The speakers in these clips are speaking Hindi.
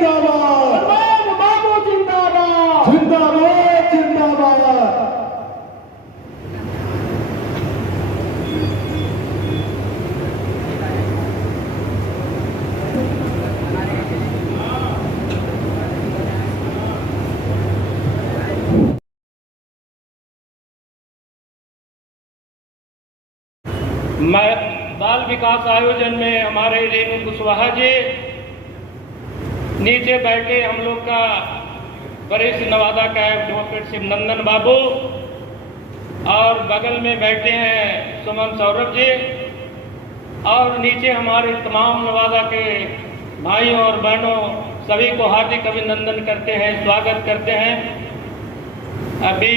जिंदाबाद, बाबू जिंदाबाद, जिंदाबाद जिंदाबाद। बाल विकास आयोजन में हमारे रेणु कुशवाहा जी, नीचे बैठे हम लोग का वरिष्ठ नवादा का एडवोकेट शिवनंदन बाबू, और बगल में बैठे हैं सुमन सौरभ जी, और नीचे हमारे तमाम नवादा के भाइयों और बहनों सभी को हार्दिक अभिनंदन करते हैं, स्वागत करते हैं। अभी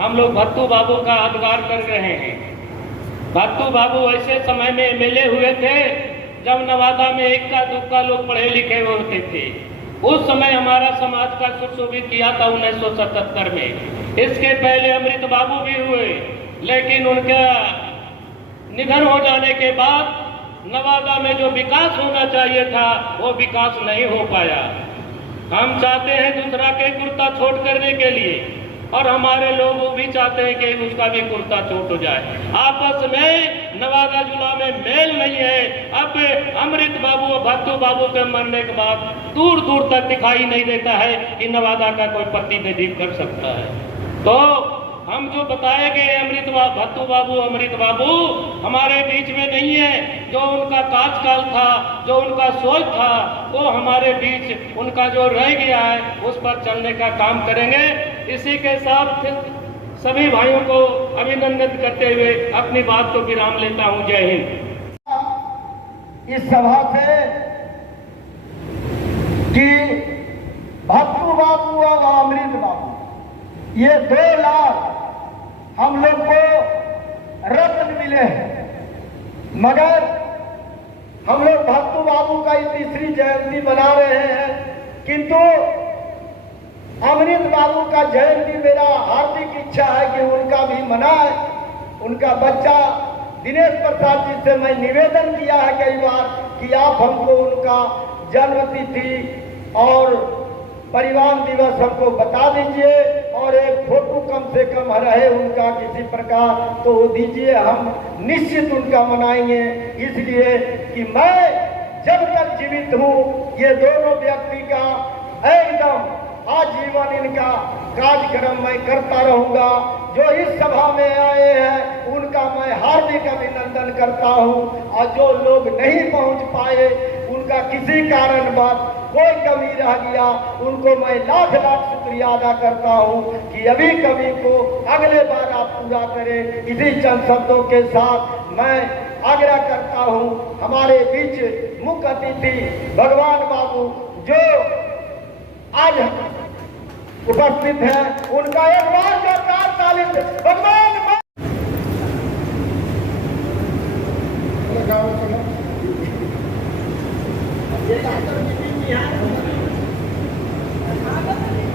हम लोग भत्तू बाबू का आदगार कर रहे हैं। भत्तू बाबू ऐसे समय में एमएलए हुए थे जब नवादा में इक्का दुक्का लोग पढ़े लिखे होते थे। उस समय हमारा समाज का सुशोभित किया था 1977 में। इसके पहले अमृत बाबू भी हुए, लेकिन उनका निधन हो जाने के बाद नवादा में जो विकास होना चाहिए था वो विकास नहीं हो पाया। हम चाहते हैं दूसरा के कुर्ता छोट करने के लिए, और हमारे लोग भी चाहते हैं कि उसका भी कुर्ता छोट हो जाए। आपस में नवादा जिला में मेल नहीं है। अब अमृत बाबू और भत्तू बाबू के मरने के बाद दूर दूर तक दिखाई नहीं देता है कि नवादा का कोई प्रतिनिधि कर सकता है। तो हम जो बताए गए भत्तू बाबू अमृत बाबू हमारे बीच में नहीं है। जो उनका कार्यकाल था, जो उनका सोच था, वो हमारे बीच उनका जो रह गया है उस पर चलने का काम करेंगे। इसी के साथ सभी भाइयों को अभिनंदन करते हुए अपनी बात को विराम लेता हूं। जय हिंद। इस सभा से कि भत्तू बाबू और अमृत बाबू ये 2 लाख हम लोग को रत्न मिले हैं, मगर हम लोग भत्तू बाबू का 3री जयंती मना रहे हैं, किंतु अमृत बाबू का जयंती मेरा हार्दिक इच्छा है कि उनका भी मनाए। उनका बच्चा दिनेश प्रसाद जी से मैं निवेदन किया है कई बार कि आप हमको उनका जन्मतिथि और परिवार दिवस हमको बता दीजिए, और एक फोटो कम से कम रहे उनका किसी प्रकार तो वो दीजिए, हम निश्चित उनका मनाएंगे। इसलिए कि मैं जब तक जीवित हूँ ये दोनों व्यक्ति का एकदम आजीवन इनका कार्यक्रम मैं करता रहूंगा। जो इस सभा में आए हैं उनका मैं हार्दिक अभिनंदन करता हूं, और जो लोग नहीं पहुंच पाए उनका किसी कारणवश कोई कमी रह गया उनको मैं लाख लाख शुक्रिया अदा करता हूं कि अभी कमी को अगले बार आप पूरा करें। इसी चंद शब्दों के साथ मैं आग्रह करता हूं हमारे बीच मुख्य अतिथि भगवान बाबू जो आज उपस्थित है, उनका एक बार जोरदार ताली से भगवान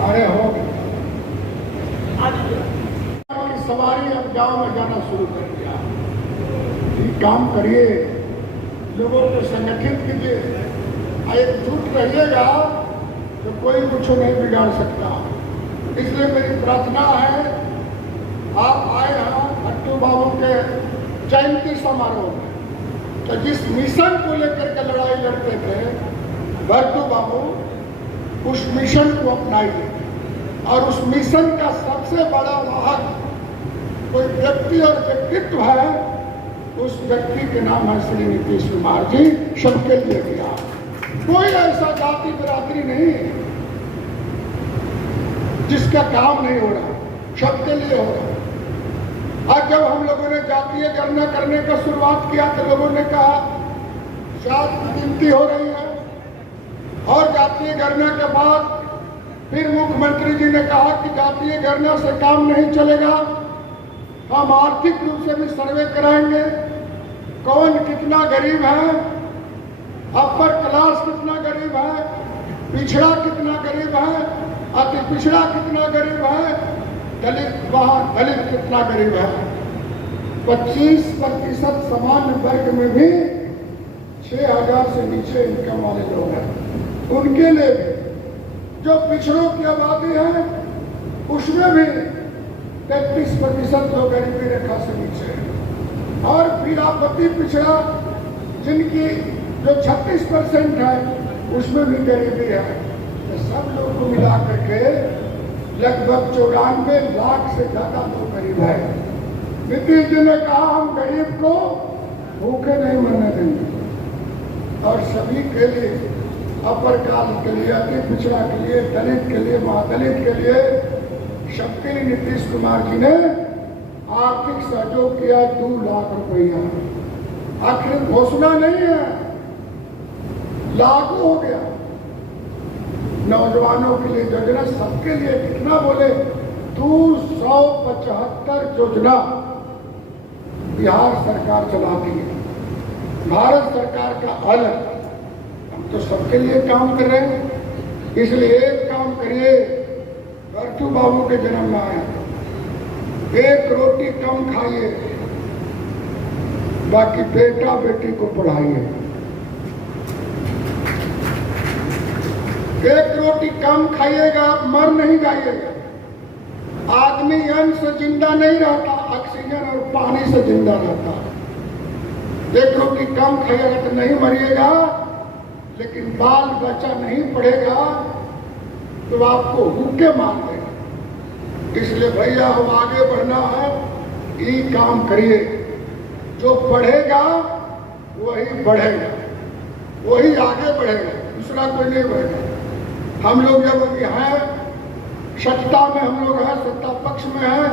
अरे हो सवारी अब गांव में जाना शुरू कर दिया। ये काम करिए, लोगों को संगठित कीजिए, एकजुट रहिएगा तो कोई कुछ नहीं बिगाड़ सकता। इसलिए मेरी प्रार्थना है, आप आए हैं भत्तू बाबू के जयंती समारोह में, तो जिस मिशन को लेकर के लड़ाई लड़ते थे भत्तू बाबू, उस मिशन को अपनाइए। और उस मिशन का सबसे बड़ा वाहक कोई व्यक्ति और व्यक्तित्व है, उस व्यक्ति के नाम है श्री नीतीश कुमार जी। सबके लिए किया, कोई ऐसा जाति बिरादरी नहीं है जिसका काम नहीं हो रहा, सबके लिए हो रहा। आज जब हम लोगों ने जातीय गणना करने का शुरुआत किया तो लोगों ने कहा जात की गिनती हो रही है, और जातीय गणना के बाद फिर मुख्यमंत्री जी ने कहा कि जातीय गणना से काम नहीं चलेगा, हम आर्थिक रूप से भी सर्वे कराएंगे, कौन कितना गरीब है, अपर क्लास कितना गरीब है, पिछड़ा कितना गरीब है, अति पिछड़ा कितना गरीब है, दलित कितना गरीब है। 25% सामान्य वर्ग में भी 6,000 से नीचे इनकम वाले लोग हैं। उनके लिए भी जो पिछड़ों की आबादी है उसमें भी 33% लोग गरीबी रेखा से नीचे हैं। और फिर आपत्ति पिछड़ा जिनकी जो 36% है उसमें भी गरीबी है। तो सब लोग को मिला करके लगभग 94 लाख से ज्यादा लोग गरीब है। नीतीश जी ने कहा हम गरीब को भूखे नहीं मरने देंगे और सभी के लिए, अपर कास्ट के लिए, अति पिछड़ा के लिए, दलित के लिए, महादलित के लिए सबके लिए नीतीश कुमार जी ने आर्थिक सहयोग किया 2 लाख रुपया। आखिर घोषणा नहीं है, लागू हो गया। नौजवानों के लिए योजना, सबके लिए कितना बोले 275 योजना बिहार सरकार चलाती है। भारत सरकार का अलग, हम तो सबके लिए काम कर रहे हैं। इसलिए एक काम करिए, बर्तू बाबू के जन्म में आए, एक रोटी कम खाइए, बाकी बेटा बेटी को पढ़ाइए। एक रोटी कम खाइएगा, मर नहीं जाइएगा। आदमी अन्न से जिंदा नहीं रहता, ऑक्सीजन और पानी से जिंदा रहता। एक रोटी कम खाइएगा तो नहीं मरिएगा, लेकिन बाल बच्चा नहीं पढ़ेगा तो आपको हुक्के मार देगा। इसलिए भैया हम आगे बढ़ना है, ये काम करिए। जो पढ़ेगा वही बढ़ेगा, वही आगे बढ़ेगा, दूसरा कोई नहीं बढ़ेगा। हम लोग जब अभी हैं सत्ता में, हम लोग हैं सत्ता पक्ष में हैं,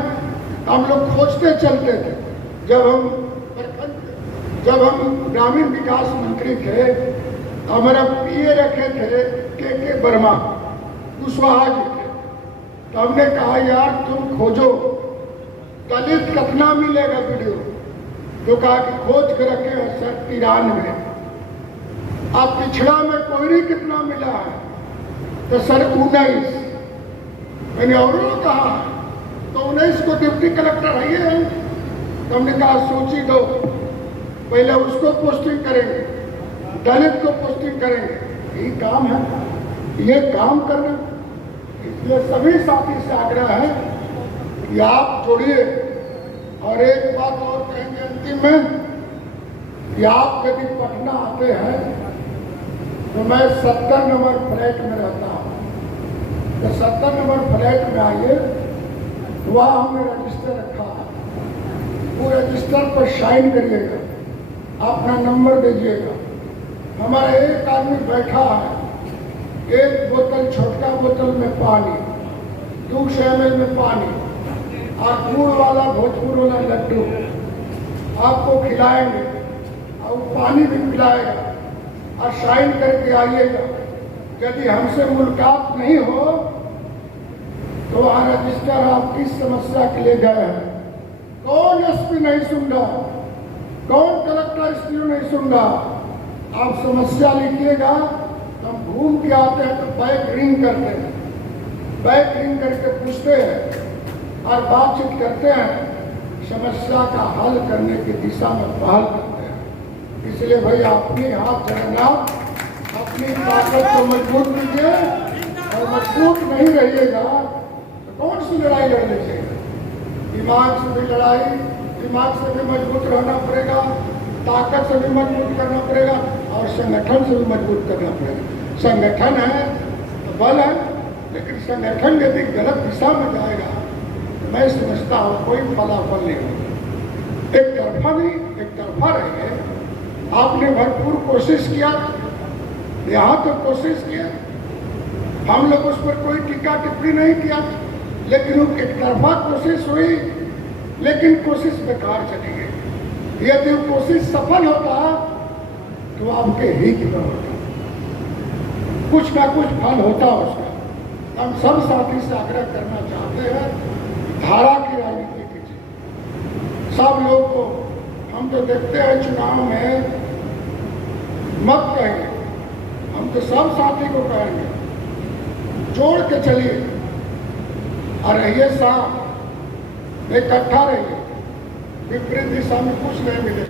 हम लोग खोजते चलते थे। जब हम ग्रामीण विकास मंत्री थे, हमारा पीए रखे थे के वर्मा कुशवाहा जी थे, तो हमने कहा यार तुम खोजो दलित कितना मिलेगा वीडियो, तो कहा कि खोज के रखे हैं सर 93। अब पिछड़ा में कोयरी कितना मिला है, तो सर 19। मैंने और कहा तो 19 को डिप्टी कलेक्टर है, तो हमने कहा सोची दो, पहले उसको पोस्टिंग करेंगे, दलित को पोस्टिंग करेंगे। यही काम है, ये काम करना। इसलिए सभी साथी से आग्रह है कि आप जुड़िए। और एक बात और कहेंगे अंतिम में कि आप यदि पटना आते हैं तो मैं 70 नंबर फ्लैट में रहता हूँ, तो 70 नंबर फ्लैट में आइए, वहाँ हमने रजिस्टर रखा है, वो रजिस्टर पर साइन करिएगा, अपना नंबर दीजिएगा। हमारा एक आदमी बैठा है, एक बोतल छोटा बोतल में पानी, 200 ml में पानी और गुड़ वाला भोजपुर वाला लड्डू आपको खिलाएंगे और पानी भी पिलाएगा और साइन करके आइएगा। यदि हमसे मुलाकात नहीं हो तो वहाँ रजिस्टर आप किस समस्या के लिए गए हैं, कौन एसपी नहीं सुन रहा, कौन कलेक्टर एसपी नहीं सुन रहा, आप समस्या लिखिएगा। हम घूम के आते हैं तो बैक रिंग करते हैं, बैक रिंग करके पूछते हैं और बातचीत करते हैं, समस्या का हल करने की दिशा में पहल करते हैं। इसलिए भैया अपने हाथ जगन्नाथ, अपनी ताकत को मजबूत कीजिए और मजबूत नहीं रहिएगा तो कौन सी लड़ाई लड़ने चाहिए। दिमाग से भी लड़ाई, दिमाग से भी मजबूत रहना पड़ेगा, ताकत से भी मजबूत करना पड़ेगा और संगठन से भी मजबूत करना पड़ेगा। संगठन है तो बल है, लेकिन संगठन यदि गलत दिशा में जाएगा तो मैं समझता हूँ कोई फलाफल नहीं होगा। एक तरफा नहीं, एक तरफा रहिए। आपने भरपूर कोशिश किया, यहाँ तो कोशिश किया, हम लोग उस पर कोई टीका टिप्पणी नहीं किया, लेकिन एक तरफा कोशिश हुई, लेकिन कोशिश बेकार चली गई। यदि कोशिश सफल होता तो आपके हित में होता, कुछ ना कुछ फल होता उसका। हम सब साथी से आग्रह करना चाहते हैं, धारा की राजनीति कीजिए। सब लोग को हम तो देखते हैं चुनाव में मत कहेंगे, हम तो सब साथी को कहेंगे जोड़ के चलिए और रहिए साथ, इकट्ठा रहिए, विपरीत दिशा में कुछ नहीं मिलेगा।